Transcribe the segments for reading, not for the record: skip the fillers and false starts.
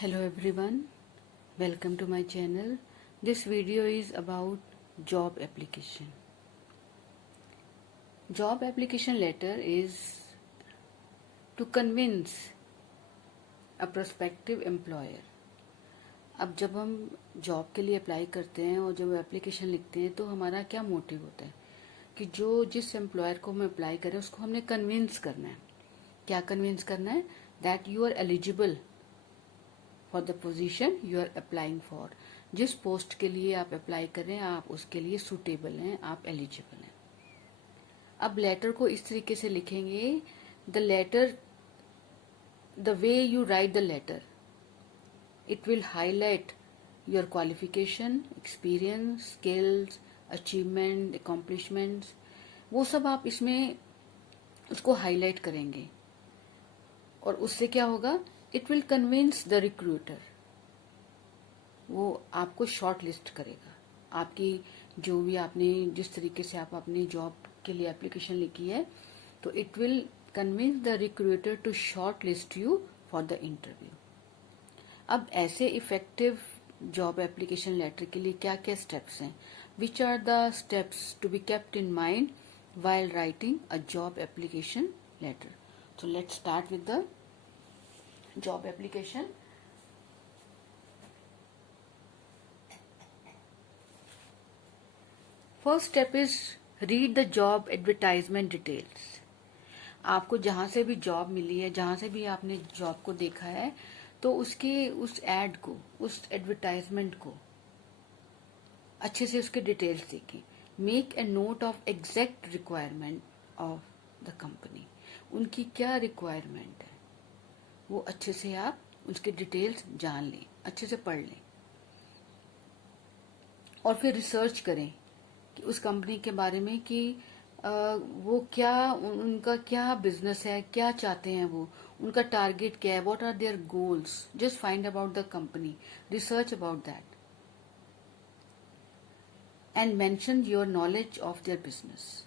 Hello everyone, welcome to my channel. This video is about job application. Job application letter is to convince a prospective employer. अब जब हम job के लिए apply करते हैं और जब एप्लीकेशन लिखते हैं तो हमारा क्या मोटिव होता है कि जो जिस एम्प्लॉयर को हम अप्लाई करें उसको हमने कन्विंस करना है. क्या कन्विंस करना है? That you are eligible for the position you are applying for. जिस पोस्ट के लिए आप अप्लाई कर रहे हैं आप उसके लिए सूटेबल हैं, आप एलिजिबल हैं. अब लेटर को इस तरीके से लिखेंगे. The letter, the way you write the letter, it will highlight your qualification, experience, skills, achievement, accomplishments. वो सब आप इसमें उसको हाईलाइट करेंगे और उससे क्या होगा? It will convince the recruiter. वो आपको शॉर्ट लिस्ट करेगा. आपकी जो भी आपने जिस तरीके से आप अपनी जॉब के लिए एप्लीकेशन लिखी है तो it will convince the recruiter to short list you for the interview. अब ऐसे इफेक्टिव जॉब एप्लीकेशन लेटर के लिए क्या क्या स्टेप्स हैं? Which are the steps to be kept in mind while writing a job application letter. So let's start with the job application. First step is read the job advertisement details. आपको जहां से भी job मिली है, जहां से भी आपने job को देखा है तो उसके उस एड को, उस एडवर्टाइजमेंट को अच्छे से उसके डिटेल्स देखिए. Make a note of exact requirement of the company. उनकी क्या रिक्वायरमेंट है वो अच्छे से आप उसके डिटेल्स जान लें, अच्छे से पढ़ लें और फिर रिसर्च करें कि उस कंपनी के बारे में कि वो क्या, उनका क्या बिजनेस है, क्या चाहते हैं वो, उनका टारगेट क्या है, what are their goals. Just find about the company, research about that and mention your knowledge of their business.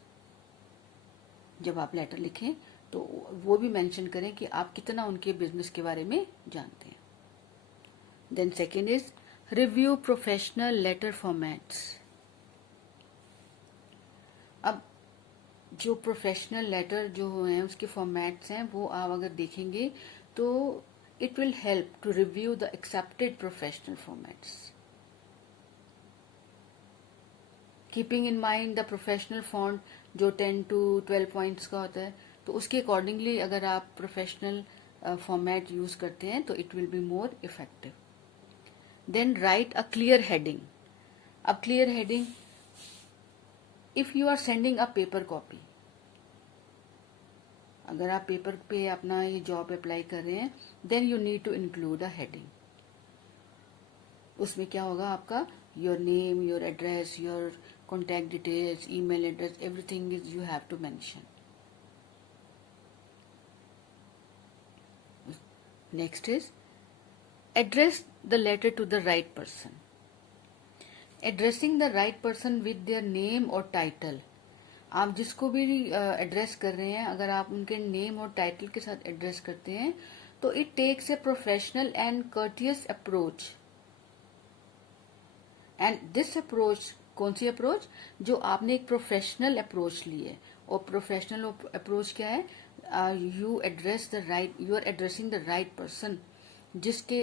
जब आप लेटर लिखें तो वो भी मेंशन करें कि आप कितना उनके बिजनेस के बारे में जानते हैं. Then second is review professional letter formats. अब जो प्रोफेशनल लेटर जो हैं उसके फॉर्मेट्स हैं वो आप अगर देखेंगे तो it will help to review the accepted professional formats. Keeping in mind the professional font जो 10 to 12 पॉइंट्स का होता है तो उसके अकॉर्डिंगली अगर आप प्रोफेशनल फॉर्मेट यूज करते हैं तो it will be more effective. Then write a clear heading. अब clear heading, if you are sending a paper copy, अगर आप पेपर पे अपना ये जॉब अप्लाई कर रहे हैं then you need to include a heading. उसमें क्या होगा? आपका your name, your address, your contact details, email address, everything is you have to mention. Next is address the letter to the right person. Addressing the right person with their name or title. आप जिसको भी address कर रहे हैं अगर आप उनके name और टाइटल के साथ एड्रेस करते हैं तो it takes a professional and courteous approach. And this approach, कौन सी अप्रोच? जो आपने एक प्रोफेशनल अप्रोच ली है. और प्रोफेशनल अप्रोच क्या है? You address the right, you are addressing the right person. जिसके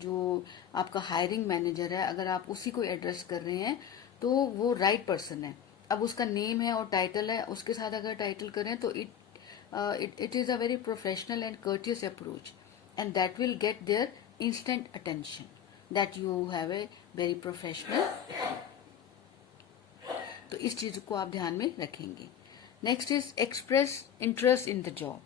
जो आपका हायरिंग मैनेजर है अगर आप उसी को एड्रेस कर रहे हैं तो वो राइट पर्सन है. अब उसका नेम है और टाइटल है, उसके साथ अगर टाइटल करें तो it is a very professional and courteous approach and that will get their instant attention that you have a very professional. तो इस चीज को आप ध्यान में रखेंगे. Next is express interest in the job.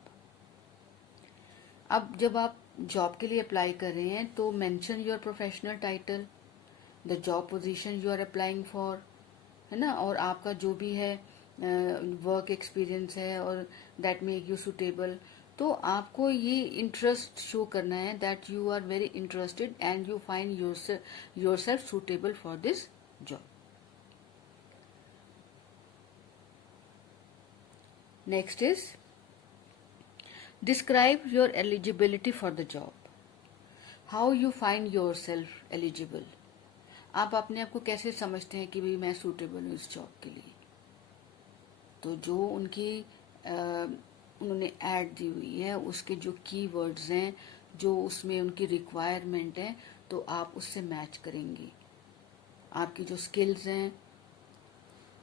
अब जब आप जॉब के लिए अप्लाई कर रहे हैं तो mention your professional title, the job position you are applying for, है ना, और आपका जो भी है वर्क एक्सपीरियंस है और दैट मेक यू सुटेबल. तो आपको ये इंटरेस्ट शो करना है that you are very interested and you find yourself suitable for this job. Next is describe your eligibility for the job. How you find yourself eligible, आप अपने आप को कैसे समझते हैं कि भाई मैं सूटेबल हूँ इस जॉब के लिए। तो जो उनकी उन्होंने ऐड दी हुई है उसके जो कीवर्ड्स हैं, जो उसमें उनकी रिक्वायरमेंट है, तो आप उससे मैच करेंगे। आपकी जो स्किल्स हैं,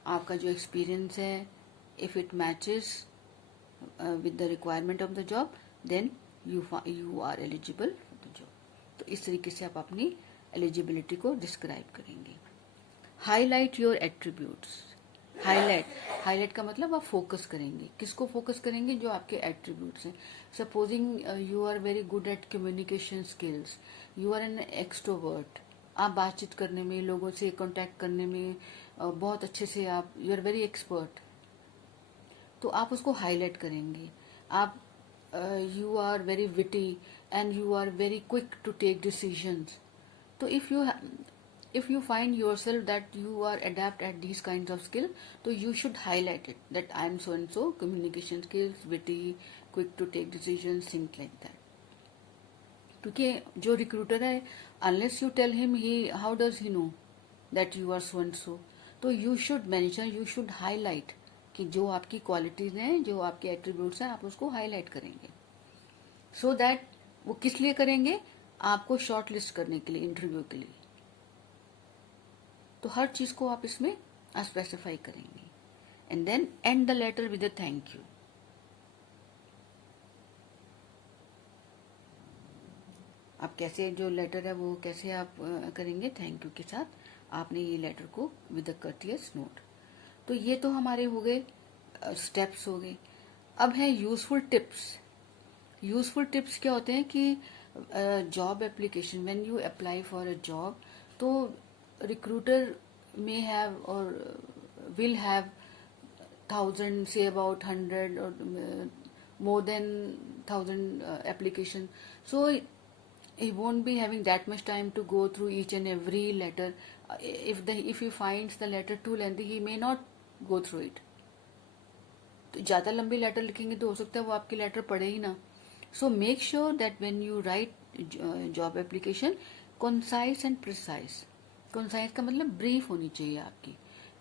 आपका जो एक्सपीरियंस है, if it matches with the requirement of the job, then you are eligible for the job. तो इस तरीके से आप अपनी एलिजिबिलिटी को डिस्क्राइब करेंगे। Highlight your attributes. Highlight, highlight का मतलब आप फोकस करेंगे। किसको फोकस करेंगे? जो आपके एट्रीब्यूट्स हैं। Supposing you are very good at communication skills, you are an extrovert, आप बातचीत करने में, लोगों से कांटेक्ट करने में बहुत अच्छे से आप, यू आर वेरी एक्सपर्ट, तो आप उसको हाईलाइट करेंगे। आप you are very witty and you are very quick to take decisions. तो if you find yourself that you are adept at these kinds of skill, so you should highlight it, that I am so and so, communication skills, witty, quick to take decisions, things like that. क्योंकि जो recruiter है, unless you tell him, he how does he know that you are so and so, तो you should mention, you should highlight कि जो आपकी qualities हैं, जो आपके एट्रीब्यूट्स हैं, आप उसको हाईलाइट करेंगे। सो दैट वो किस लिए करेंगे? आपको शॉर्ट लिस्ट करने के लिए, इंटरव्यू के लिए। तो हर चीज को आप इसमें स्पेसिफाई करेंगे। And then end the letter with a thank you. आप कैसे, जो लेटर है वो कैसे आप करेंगे? थैंक यू के साथ आपने ये लेटर को विद अ कर्टियस नोट। तो ये तो हमारे हो गए स्टेप्स हो गए। अब है यूजफुल टिप्स। यूजफुल टिप्स क्या होते हैं कि job application, when you apply for a job, तो recruiter may have or will have 1,000, say about 100 or more than 1,000 application. So he won't be having that much time to go through each and every letter. If he finds the letter too lengthy, he may not go through it. तो ज्यादा लंबी letter लिखेंगे तो हो सकता है वो आपकी लेटर पढ़े ही ना। So make sure that when you right job application, concise and precise. Concise का मतलब ब्रीफ होनी चाहिए आपकी,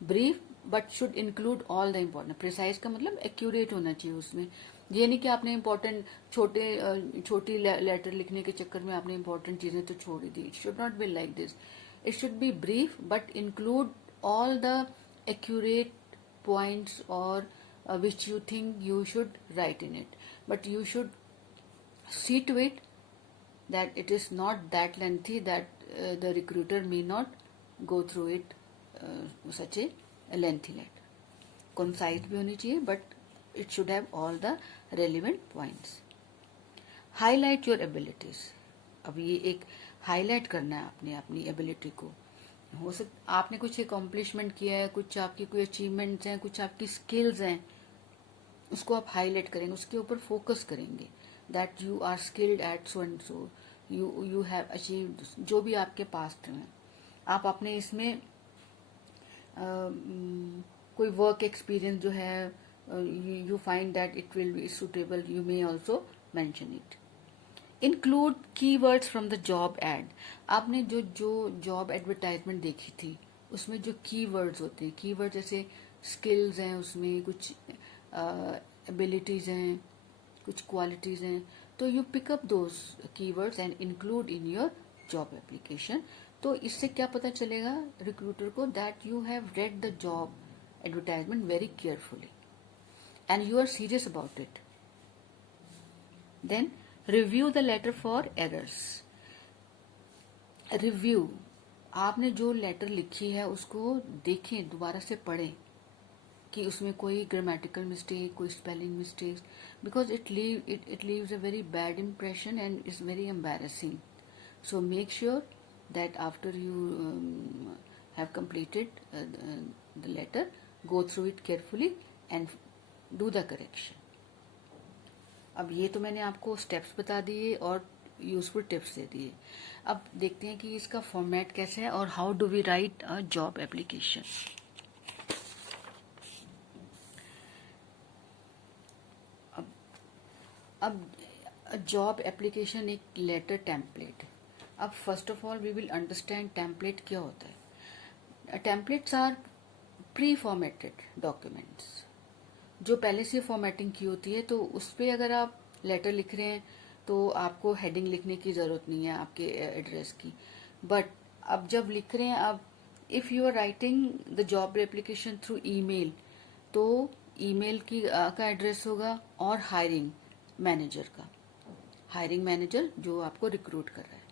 brief but should include all the important. Precise का मतलब एक्यूरेट होना चाहिए उसमें। ये नहीं कि आपने इम्पोर्टेंट छोटी लेटर लिखने के चक्कर में आपने इम्पोर्टेंट चीजें तो छोड़ ही दी। It should not be like this. It should be brief but include all the accurate points और which you think you should write in it, but you should see to it that it is not that lengthy that the recruiter may not go through it, such a lengthy letter. Concise भी होनी चाहिए, but it should have all the relevant points. Highlight your abilities. अब ये एक highlight करना है आपने अपनी एबिलिटी को। हो सकता आपने कुछ अकॉम्प्लिशमेंट किया है, कुछ आपकी कोई अचीवमेंट्स हैं, कुछ आपकी स्किल्स हैं, उसको आप हाईलाइट करेंगे, उसके ऊपर फोकस करेंगे। That you are skilled at so and so, you have achieved, जो भी आपके पास में आप अपने इसमें कोई वर्क एक्सपीरियंस जो है, you find that it will be suitable, you may also mention it. Include keywords from the job ad. आपने जो जो जॉब एडवर्टाइजमेंट देखी थी उसमें जो कीवर्ड्स होते हैं, कीवर्ड जैसे स्किल्स हैं, उसमें कुछ एबिलिटीज हैं, कुछ क्वालिटीज हैं, तो you pick up those keywords and include in your job application. तो इससे क्या पता चलेगा रिक्रूटर को? That you have read the job advertisement very carefully and you are serious about it. Then review the letter for errors. Review, आपने जो letter लिखी है उसको देखें, दोबारा से पढ़ें कि उसमें कोई ग्रामेटिकल मिस्टेक, कोई spelling mistakes, because it leaves a very bad impression and is very embarrassing. So make sure that after you have completed the letter, go through it carefully and do the correction. अब ये तो मैंने आपको steps बता दिए और useful tips दे दिए। अब देखते हैं कि इसका फॉर्मेट कैसे है और how do we write a job application. अब जॉब एप्लीकेशन एक लेटर टेम्पलेट है। अब first of all we will understand template क्या होता है. Templates are pre formatted documents जो पहले से फॉर्मेटिंग की होती है. तो उस पर अगर आप लेटर लिख रहे हैं तो आपको हेडिंग लिखने की ज़रूरत नहीं है आपके एड्रेस की. बट अब जब लिख रहे हैं, अब if you are writing the job application through email, तो ईमेल की का एड्रेस होगा और हायरिंग मैनेजर का, हायरिंग मैनेजर जो आपको रिक्रूट कर रहा है.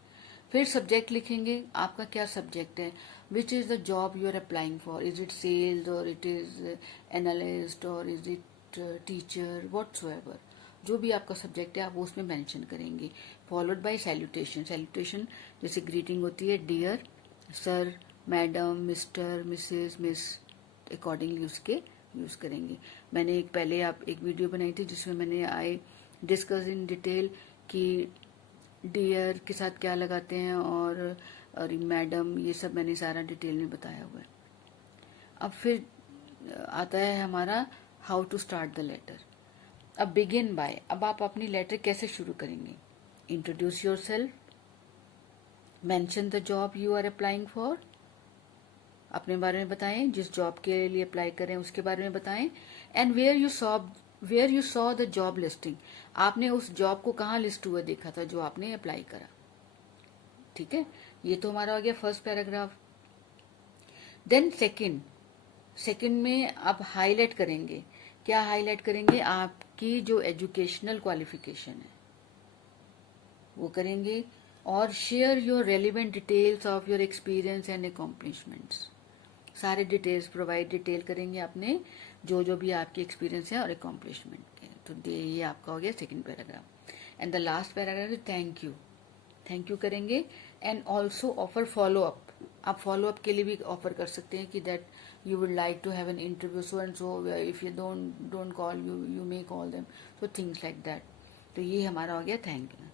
फिर सब्जेक्ट लिखेंगे, आपका क्या सब्जेक्ट है, which is the job you are applying for, is it sales or it is analyst or is it teacher, whatsoever. जो भी आपका सब्जेक्ट है आप वो उसमें मेंशन करेंगे. Followed by salutation. सैल्यूटेशन जैसे ग्रीटिंग होती है, dear sir, madam, mister, missus, miss, accordingly उसके यूज़ करेंगे. मैंने पहले एक वीडियो बनाई थी जिसमें मैंने आई डिस्कस इन डिटेल कि डियर के साथ क्या लगाते हैं और मैडम, ये सब मैंने सारा डिटेल में बताया हुआ है. अब फिर आता है हमारा how to start the letter. अब बिगिन बाय, अब आप अपनी लेटर कैसे शुरू करेंगे. Introduce yourself, mention the job you are applying for, अपने बारे में बताएं, जिस जॉब के लिए अप्लाई करें उसके बारे में बताएं. And where you saw the job listing, आपने उस जॉब को कहाँ लिस्ट हुआ देखा था जो आपने अप्लाई करा. ठीक है, ये तो हमारा हो गया फर्स्ट पैराग्राफ. देन सेकंड में आप हाईलाइट करेंगे. क्या हाईलाइट करेंगे, आपकी जो एजुकेशनल क्वालिफिकेशन है वो करेंगे. और share your relevant details of your experience and accomplishments. सारे डिटेल करेंगे अपने जो भी आपके एक्सपीरियंस है और अकॉम्प्लिशमेंट के. तो ये आपका हो गया second paragraph. And the last paragraph is thank you करेंगे. And also offer follow up. आप फॉलो अप के लिए भी ऑफर कर सकते हैं कि that you would like to have an interview so and so, if you don't call you may call them, so things like that. तो ये हमारा हो गया थैंक यू.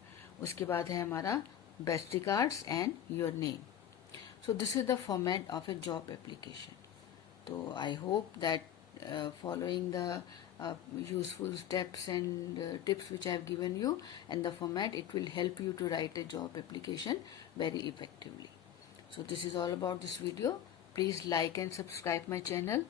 उसके बाद है हमारा best regards and your name. So this is the format of a job application. So I hope that following the useful steps and tips which I have given you and the format, it will help you to write a job application very effectively. So this is all about this video. Please like and subscribe my channel.